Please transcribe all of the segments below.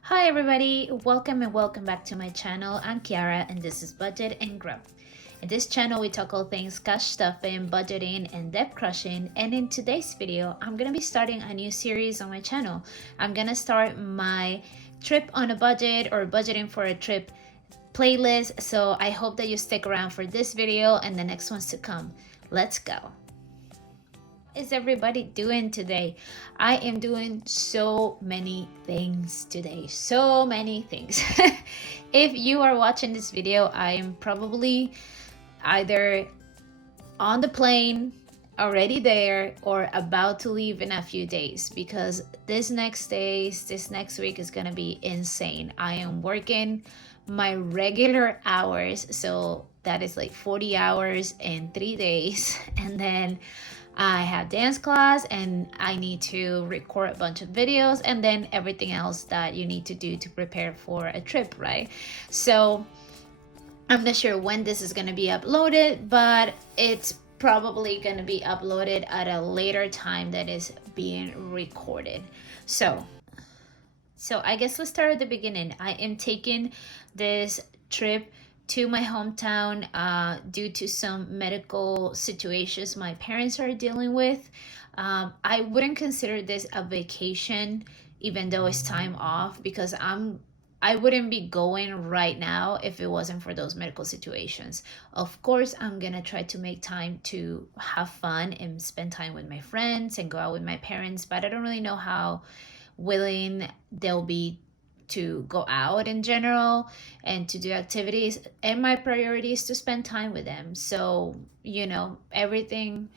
Hi everybody, welcome and welcome back to my channel. I'm Kiara and this is Budget and Grow. In this channel we talk all things cash stuffing, budgeting, and debt crushing. And in today's video, I'm gonna be starting a new series on my channel. I'm gonna start my trip on a budget or budgeting for a trip playlist. So I hope that you stick around for this video and the next ones to come. Let's go. Is everybody doing today? I am doing so many things today, so many things. If you are watching this video, I am probably either on the plane, already there, or about to leave in a few days, because this next week is gonna be insane. I am working my regular hours, so that is like 40 hours in 3 days, and then I have dance class and I need to record a bunch of videos and then everything else that you need to do to prepare for a trip, right? So I'm not sure when this is going to be uploaded, but it's probably going to be uploaded at a later time that is being recorded. So I guess let's start at the beginning. I am taking this trip to my hometown due to some medical situations my parents are dealing with. I wouldn't consider this a vacation, even though it's time off, because I wouldn't be going right now if it wasn't for those medical situations. Of course, I'm gonna try to make time to have fun and spend time with my friends and go out with my parents, but I don't really know how willing they'll be to go out in general and to do activities, and my priority is to spend time with them. So everything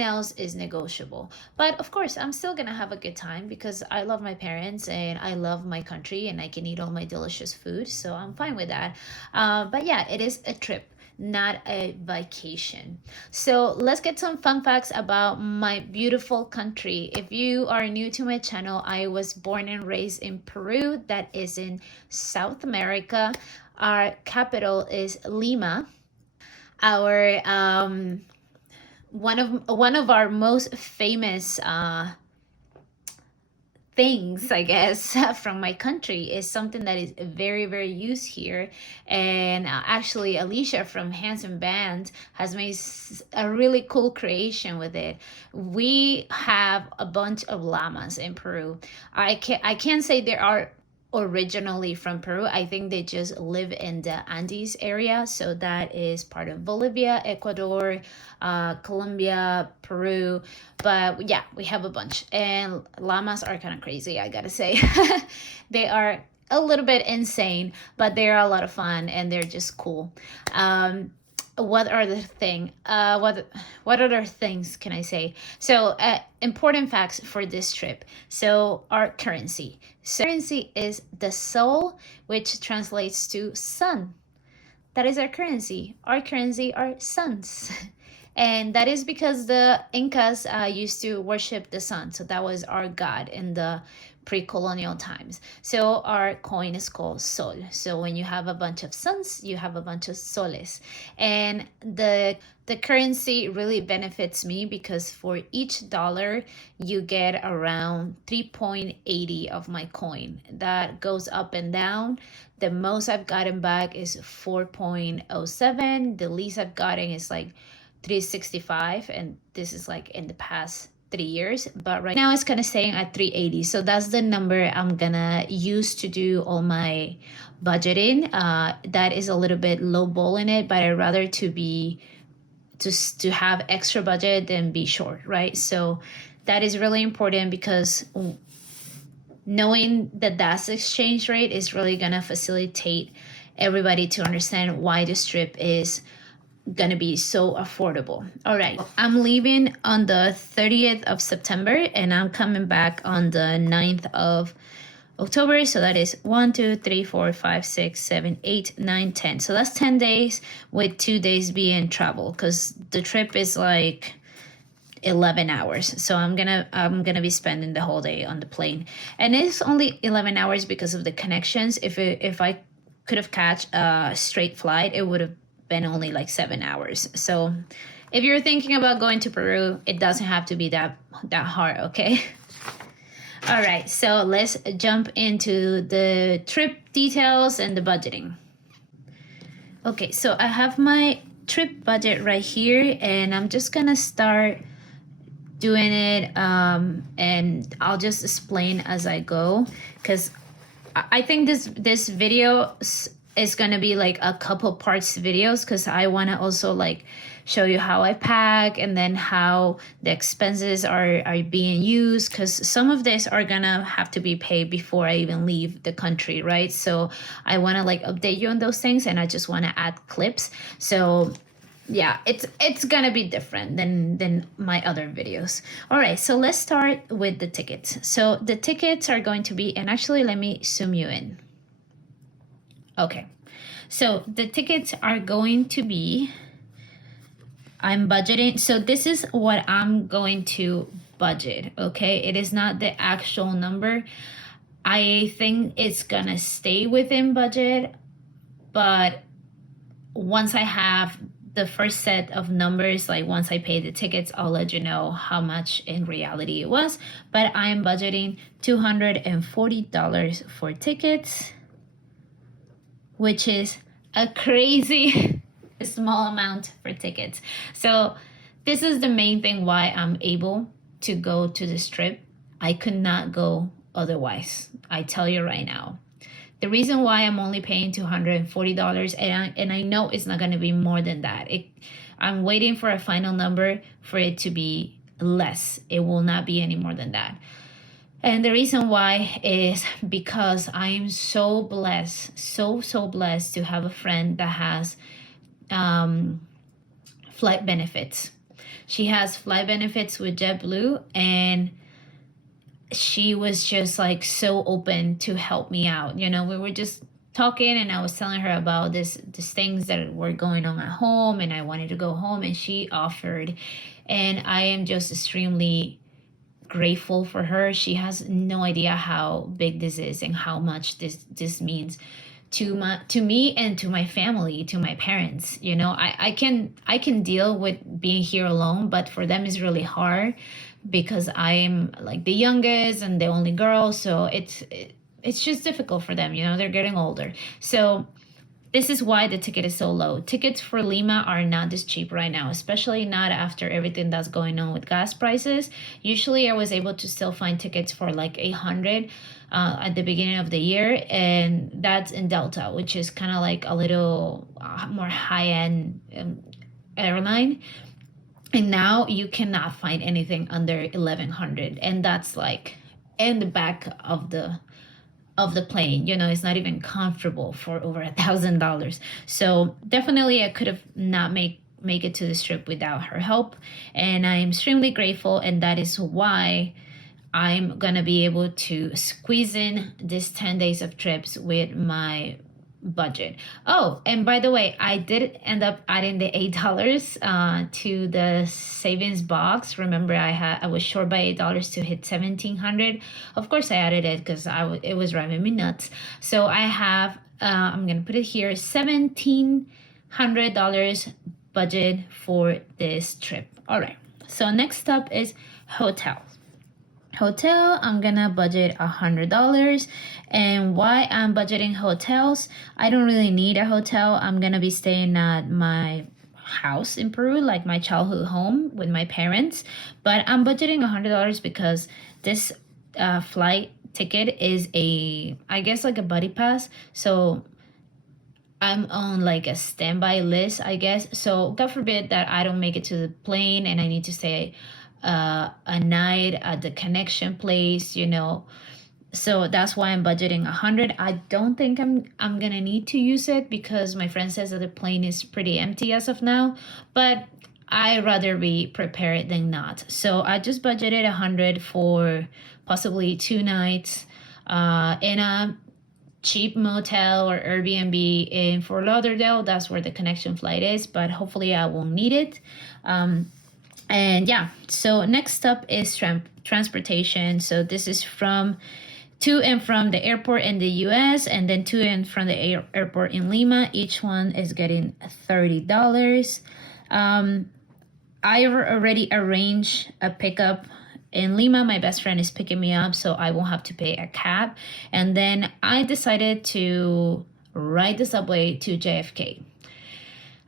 else is negotiable, but of course I'm still gonna have a good time because I love my parents and I love my country and I can eat all my delicious food, so I'm fine with that. But yeah, it is a trip, not a vacation. So let's get some fun facts about my beautiful country. If you are new to my channel, I was born and raised in Peru, that is in South America. Our capital is Lima. Our one of our most famous things, I guess, from my country is something that is very, very used here. And actually, Alicia from Handsome Band has made a really cool creation with it. We have a bunch of llamas in Peru. I can't say there are originally from Peru. I think they just live in the Andes area. So that is part of Bolivia, Ecuador, Colombia, Peru. But yeah, we have a bunch. And llamas are kind of crazy, I gotta say. They are a little bit insane, but they're a lot of fun and they're just cool. What are the thing what other things can I say? So important facts for this trip. So our currency, is the sol, which translates to sun. That is our currency. Our currency are suns. And that is because the Incas used to worship the sun. So that was our god in the pre-colonial times. So our coin is called sol. So when you have a bunch of suns, you have a bunch of soles. And the currency really benefits me because for each dollar you get around 3.80 of my coin. That goes up and down. The most I've gotten back is 4.07. The least I've gotten is like 365, and this is like in the past 3 years, but right now it's kind of staying at 380. So that's the number I'm gonna use to do all my budgeting. That is a little bit low ball in it, but I'd rather to have extra budget than be short, right? So that is really important because knowing that that's the exchange rate is really gonna facilitate everybody to understand why this trip is gonna be so affordable. All right, I'm leaving on the 30th of September and I'm coming back on the 9th of October. So that is 1, 2, 3, 4, 5, 6, 7, 8, 9, 10. So that's 10 days with 2 days being travel because the trip is like 11 hours. So I'm gonna be spending the whole day on the plane, and it's only 11 hours because of the connections. If I could have catch a straight flight, it would have been only like 7 hours. So if you're thinking about going to Peru, it doesn't have to be that hard, okay? All right, so let's jump into the trip details and the budgeting. Okay, so I have my trip budget right here, and I'm just gonna start doing it, and I'll just explain as I go, because I think this video is gonna be like a couple parts videos, because I want to also like show you how I pack, and then how the expenses are being used, because some of this are gonna have to be paid before I even leave the country, right? So I want to like update you on those things, and I just want to add clips. So yeah, it's gonna be different than my other videos. All right, so let's start with the tickets. So the tickets are going to be, and actually let me zoom you in. Okay, so the tickets are going to be, I'm budgeting, so this is what I'm going to budget. Okay, it is not the actual number. I think it's gonna stay within budget, but once I have the first set of numbers, like once I pay the tickets, I'll let you know how much in reality it was. But I am budgeting $240 for tickets, which is a crazy small amount for tickets. So this is the main thing why I'm able to go to this trip. I could not go otherwise. I tell you right now. The reason why I'm only paying $240, and I know it's not going to be more than that. I'm waiting for a final number for it to be less. It will not be any more than that. And the reason why is because I am so blessed, so blessed to have a friend that has flight benefits. She has flight benefits with JetBlue, and she was just like so open to help me out. You know, we were just talking, and I was telling her about these things that were going on at home, and I wanted to go home, and she offered. And I am just extremely grateful for her. She has no idea how big this is and how much this means to me and to my family, to my parents. You know, I can deal with being here alone, but for them it's really hard, because I'm like the youngest and the only girl, so it's just difficult for them. You know, they're getting older. So this is why the ticket is so low. Tickets for Lima are not this cheap right now, especially not after everything that's going on with gas prices. Usually I was able to still find tickets for like 800 at the beginning of the year, and that's in Delta, which is kind of like a little more high-end airline. And now you cannot find anything under 1100, and that's like in the back of the plane. You know, it's not even comfortable for over $1,000. So definitely I could have not make it to this trip without her help, and I'm extremely grateful. And that is why I'm gonna be able to squeeze in this 10 days of trips with my budget. Oh, and by the way, I did end up adding the $8 to the savings box. Remember, I was short by $8 to hit 1,700. Of course, I added it because it was driving me nuts. So I have I'm gonna put it here, $1,700 budget for this trip. All right. So next up is hotel. I'm gonna budget $100. And why I'm budgeting hotels, I don't really need a hotel. I'm gonna be staying at my house in Peru, like my childhood home with my parents. But I'm budgeting $100 because this flight ticket is I guess like a buddy pass. So I'm on like a standby list, I guess. So God forbid that I don't make it to the plane and I need to stay a night at the connection place, you know. So that's why I'm budgeting 100. I don't think I'm gonna need to use it, because my friend says that the plane is pretty empty as of now, but I rather be prepared than not. So I just budgeted 100 for possibly 2 nights in a cheap motel or Airbnb in Fort Lauderdale. That's where the connection flight is, but hopefully I won't need it. And yeah, so next up is transportation. So this is to and from the airport in the US, and then to and from the airport in Lima. Each one is getting $30. I already arranged a pickup in Lima, my best friend is picking me up, so I won't have to pay a cab. And then I decided to ride the subway to JFK.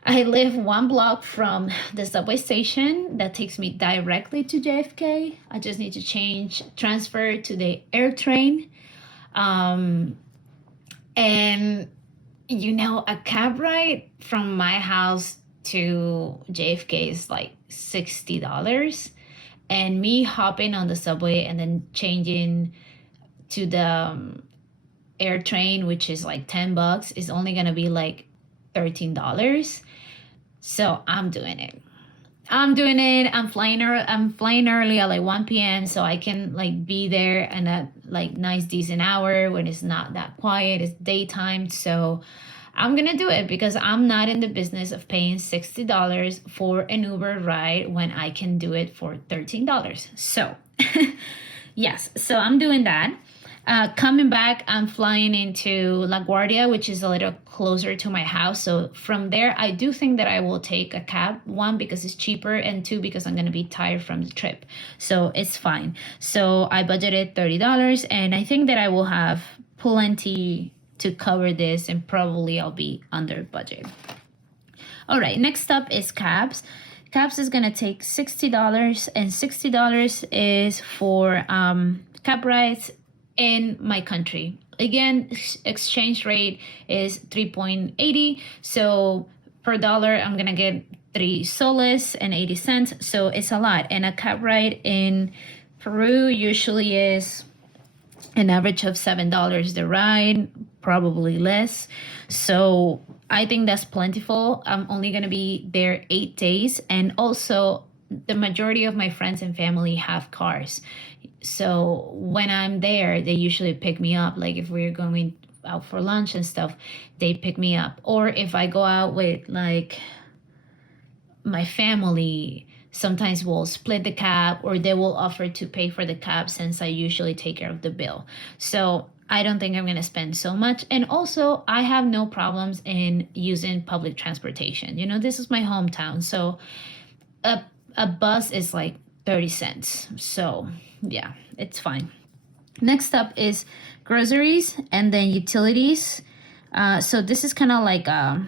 I live 1 block from the subway station that takes me directly to JFK. I just need to transfer to the air train. And a cab ride from my house to JFK is like $60. And me hopping on the subway and then changing to the air train, which is like $10, is only gonna be like $13. So I'm doing it. I'm flying early at like 1 p.m. so I can like be there and at like nice decent hour when it's not that quiet. It's daytime. So I'm gonna do it because I'm not in the business of paying $60 for an Uber ride when I can do it for $13. So yes, so I'm doing that. Coming back, I'm flying into LaGuardia, which is a little closer to my house. So from there, I do think that I will take a cab, 1, because it's cheaper, and 2, because I'm going to be tired from the trip. So it's fine. So I budgeted $30, and I think that I will have plenty to cover this, and probably I'll be under budget. All right, next up is cabs. Cabs is going to take $60, and $60 is for cab rides in my country. Again, exchange rate is 3.80. So per dollar, I'm gonna get 3 soles and 80 cents. So it's a lot. And a cab ride in Peru usually is an average of $7 the ride, probably less. So I think that's plentiful. I'm only gonna be there 8 days. And also, the majority of my friends and family have cars. So when I'm there, they usually pick me up. Like if we're going out for lunch and stuff, they pick me up. Or if I go out with like my family, sometimes we'll split the cab, or they will offer to pay for the cab since I usually take care of the bill. So I don't think I'm going to spend so much. And also, I have no problems in using public transportation. This is my hometown. So a bus is like 30 cents. So yeah, it's fine. Next up is groceries and then utilities. So this is kind of like a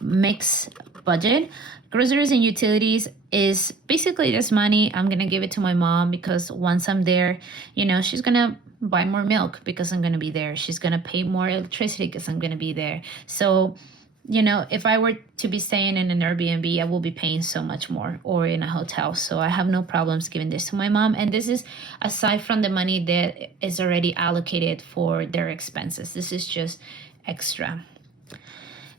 mixed budget. Groceries and utilities is basically just money. I'm going to give it to my mom because once I'm there, she's going to buy more milk because I'm going to be there. She's going to pay more electricity because I'm going to be there. So if I were to be staying in an Airbnb, I will be paying so much more, or in a hotel. So I have no problems giving this to my mom. And this is aside from the money that is already allocated for their expenses. This is just extra.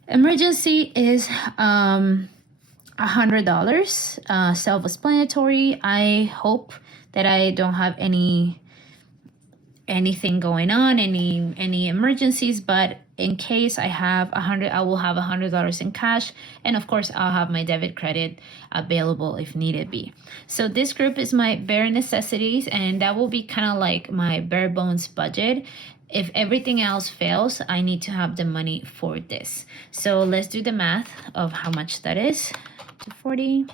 Emergency is $100, self-explanatory. I hope that I don't have anything going on, any emergencies, but in case I have I will have $100 in cash, and of course I'll have my debit credit available if needed be. So this group is my bare necessities, and that will be kind of like my bare bones budget. If everything else fails, I need to have the money for this. So let's do the math of how much that is. 240.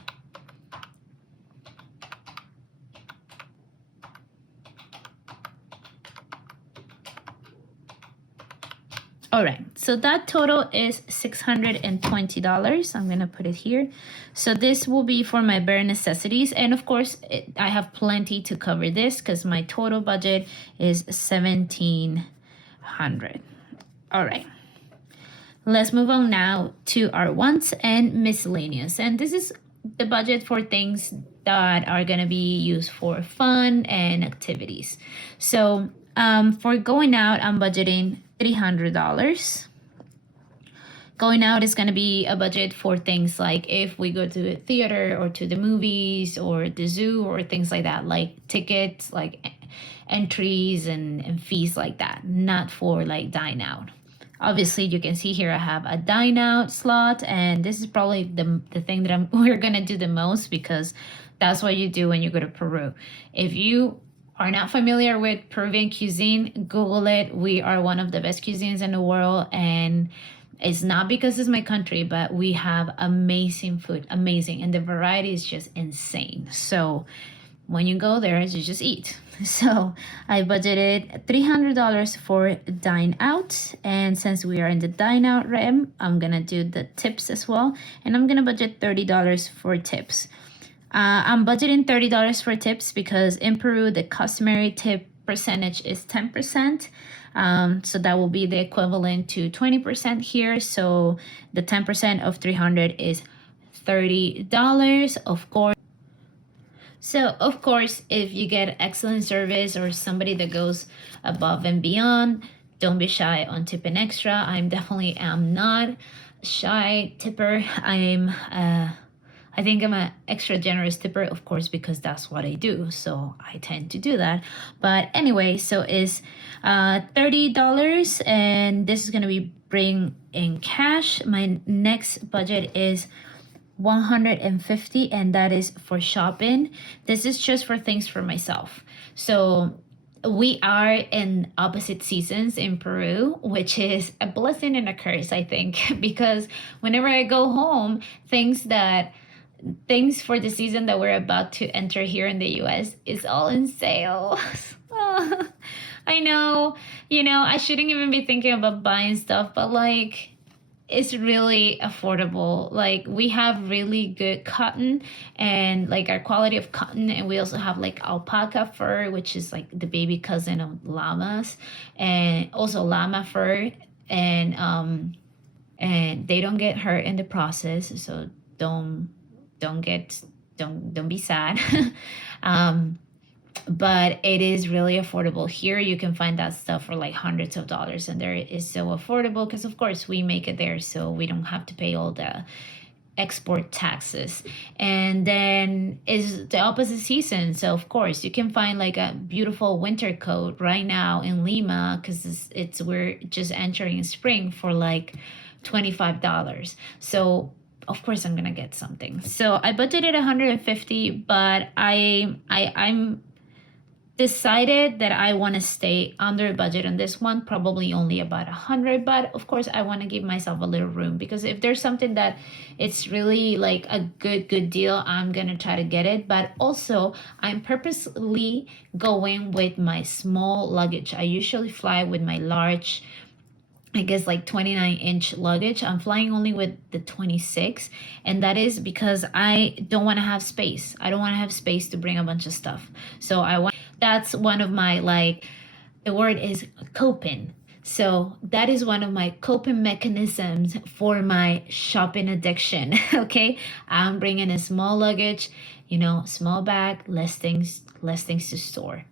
All right, so that total is $620. I'm gonna put it here. So this will be for my bare necessities. And of course, I have plenty to cover this because my total budget is $1,700. All right, let's move on now to our wants and miscellaneous. And this is the budget for things that are gonna be used for fun and activities. So for going out, I'm budgeting $300. Going out is going to be a budget for things like if we go to the theater or to the movies or the zoo or things like that, like tickets, like entries and fees like that, not for like dine out. Obviously, you can see here I have a dine out slot, and this is probably the thing that we're going to do the most because that's what you do when you go to Peru. If you are not familiar with Peruvian cuisine, Google it. We are one of the best cuisines in the world, and it's not because it's my country, but we have amazing food, amazing, and the variety is just insane. So when you go there, you just eat. So I budgeted $300 for dine out, and since we are in the dine out realm, I'm gonna do the tips as well, and I'm gonna budget $30 for tips. I'm budgeting $30 for tips because in Peru the customary tip percentage is 10%. So that will be the equivalent to 20% here. So the 10% of 300 is $30, of course. So, of course, if you get excellent service or somebody that goes above and beyond, don't be shy on tipping extra. I'm definitely am not shy tipper. I think I'm an extra generous tipper, of course, because that's what I do. So I tend to do that. But anyway, so it's $30, and this is gonna be bring in cash. My next budget is 150, and that is for shopping. This is just for things for myself. So we are in opposite seasons in Peru, which is a blessing and a curse, I think, because whenever I go home, things for the season that we're about to enter here in the US is all in sale. I know, I shouldn't even be thinking about buying stuff, but like, it's really affordable. Like, we have really good cotton and like our quality of cotton, and we also have like alpaca fur, which is like the baby cousin of llamas, and also llama fur, and they don't get hurt in the process, so don't be sad. But it is really affordable here. You can find that stuff for like hundreds of dollars, and there is so affordable because of course we make it there, so we don't have to pay all the export taxes. And then is the opposite season, so of course you can find like a beautiful winter coat right now in Lima, because we're just entering spring, for like $25. So of course I'm gonna get something. So I budgeted 150, but I'm decided that I want to stay under budget on this one, probably only about 100. But of course I want to give myself a little room, because if there's something that it's really like a good deal, I'm gonna try to get it. But also I'm purposely going with my small luggage. I usually fly with my large, I guess like 29-inch luggage. I'm flying only with the 26, and that is because I don't want to have space. I don't want to have space to bring a bunch of stuff. So that's one of my, like, the word is coping. So that is one of my coping mechanisms for my shopping addiction. Okay, I'm bringing a small luggage, small bag, less things to store.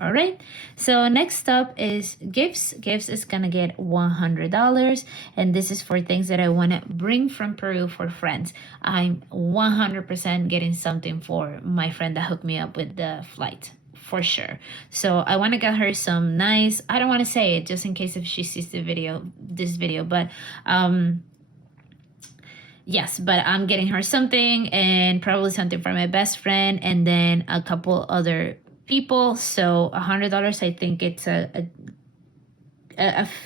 All right, so next up is gifts. Gifts is gonna get $100, and this is for things that I want to bring from Peru for friends. I'm 100% getting something for my friend that hooked me up with the flight, for sure. So I want to get her some nice, I don't want to say it just in case if she sees this video, but yes, but I'm getting her something, and probably something for my best friend, and then a couple other people. So $100, I think it's a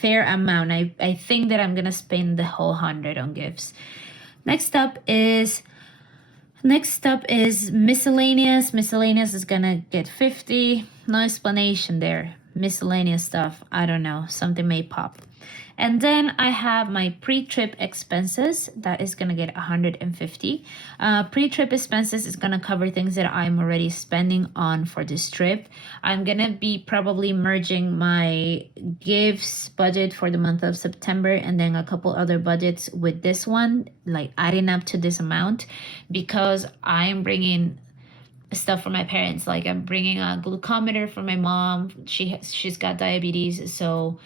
fair amount. I think that I'm gonna spend the whole 100 on gifts. Next up is miscellaneous. Miscellaneous is gonna get 50. No explanation there. Miscellaneous stuff, I don't know, something may pop. And then I have my pre-trip expenses. That is gonna get 150. Pre-trip expenses is gonna cover things that I'm already spending on for this trip. I'm gonna be probably merging my gifts budget for the month of September and then a couple other budgets with this one, like adding up to this amount, because I'm bringing stuff for my parents. Like, I'm bringing a glucometer for my mom. She's got diabetes, so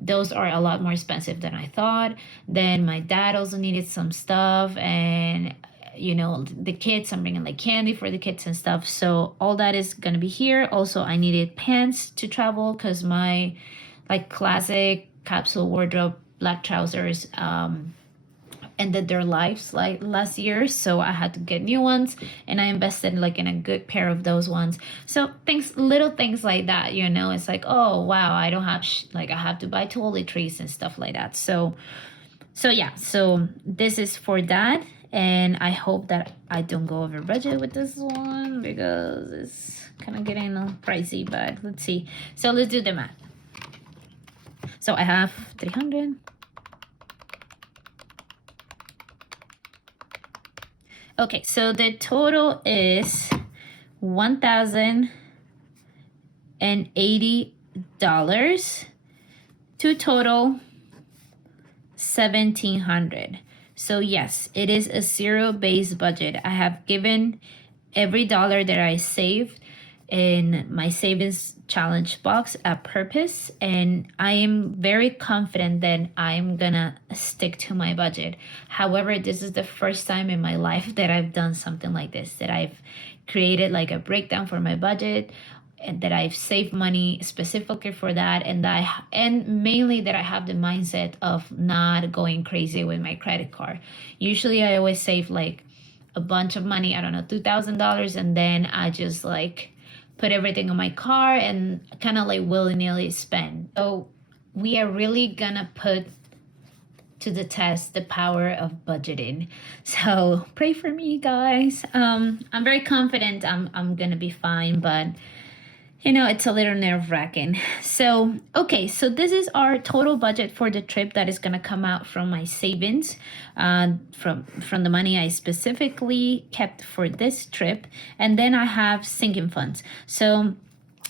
those are a lot more expensive than I thought. Then my dad also needed some stuff, and the kids, I'm bringing like candy for the kids and stuff. So all that is gonna be here. Also, I needed pants to travel because my like classic capsule wardrobe black trousers ended their lives like last year, so I had to get new ones, and I invested like in a good pair of those ones. So little things like that, it's like, oh wow, I don't have I have to buy toiletries and stuff like that. So yeah, so this is for that. and I hope that I don't go over budget with this one because it's kind of getting pricey, but let's see. So let's do the math. So I have 300. Okay, so the total is $1,080 to total $1,700. So yes, it is a zero-based budget. I have given every dollar that I saved in my savings challenge box a purpose, and I am very confident that I'm gonna stick to my budget. However, this is the first time in my life that I've done something like this, that I've created like a breakdown for my budget, and that I've saved money specifically for that, and mainly that I have the mindset of not going crazy with my credit card. Usually I always save like a bunch of money, I don't know, $2,000, and then I just like put everything on my car and kind of like willy-nilly spend. So we are really gonna put to the test the power of budgeting. So pray for me, guys. I'm very confident I'm gonna be fine, but you know, it's a little nerve-wracking. So, okay, so this is our total budget for the trip that is gonna come out from my savings, from the money I specifically kept for this trip, and then I have sinking funds. So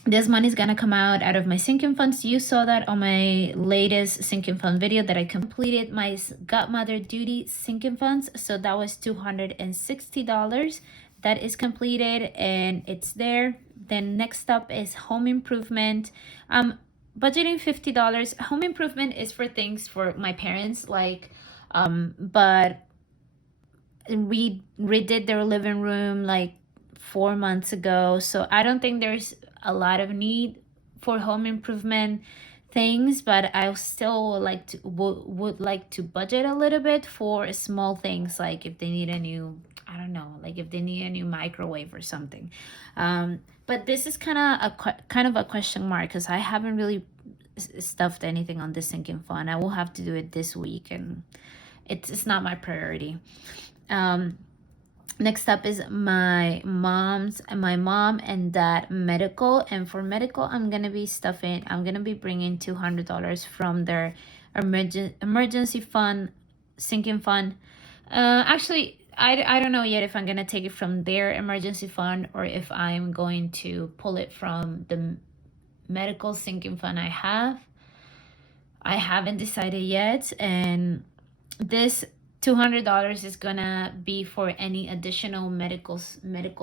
this money is gonna come out of my sinking funds. You saw that on my latest sinking fund video that I completed my godmother duty sinking funds. So that was $260. That is completed and it's there. Then next up is home improvement. Budgeting $50. Home improvement is for things for my parents, like but we redid their living room like 4 months ago, so I don't think there's a lot of need for home improvement things, but I still would like to budget a little bit for small things, like if they need a new, I don't know, like if they need a new microwave or something. But this is kind of a question mark because I haven't really stuffed anything on this sinking fund. I will have to do it this week, and it's not my priority. Next up is my mom and dad medical, and for medical I'm gonna be bringing $200 from their emergency fund, sinking fund. Actually, I don't know yet if I'm gonna take it from their emergency fund or if I'm going to pull it from the medical sinking fund I have. I haven't decided yet, and this $200 is gonna be for any additional medical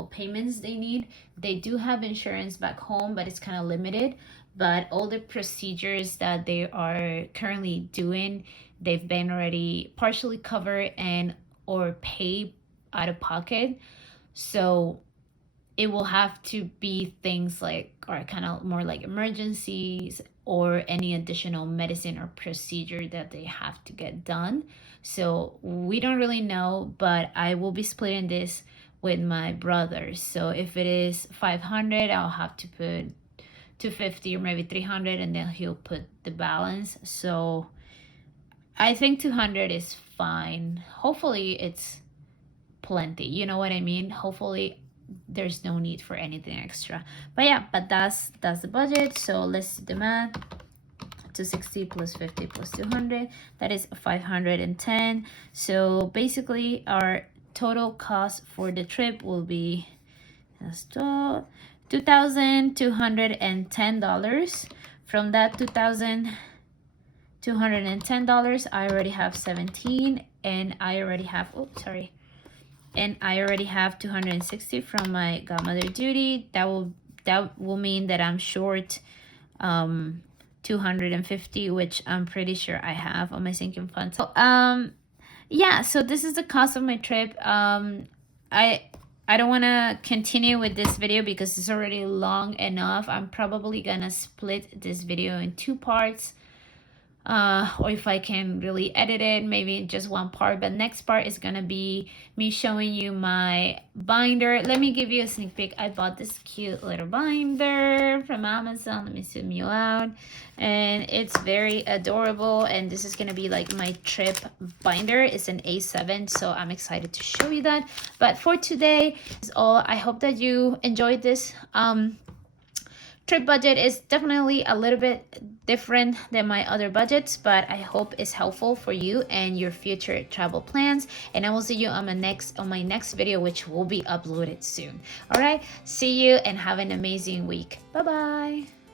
payments they need. They do have insurance back home, but it's kind of limited. But all the procedures that they are currently doing, they've been already partially covered and or paid out of pocket. So it will have to be things like, or kind of more like emergencies or any additional medicine or procedure that they have to get done. So we don't really know, but I will be splitting this with my brothers. So if it is 500, I'll have to put 250 or maybe 300, and then he'll put the balance. So I think 200 is fine. Hopefully it's plenty, you know what I mean? Hopefully there's no need for anything extra. But yeah, but that's the budget. So let's do the math. 260 plus 50 plus 200, that is 510. So basically our total cost for the trip will be $2,210. From that $2,210, I already have 17, and I already have, and I already have 260 from my godmother duty. That will mean that I'm short 250, which I'm pretty sure I have on my sinking fund. So yeah, so this is the cost of my trip. I don't want to continue with this video because it's already long enough. I'm probably gonna split this video in 2 parts. or if I can really edit it, maybe just one part. But next part is gonna be me showing you my binder. Let me give you a sneak peek. I bought this cute little binder from Amazon. Let me zoom you out. And it's very adorable. And this is gonna be like my trip binder. It's an A7, so I'm excited to show you that. But for today is all. I hope that you enjoyed this. Trip budget is definitely a little bit different than my other budgets, but I hope it's helpful for you and your future travel plans. And I will see you on my next video, which will be uploaded soon. All right, see you and have an amazing week. Bye bye.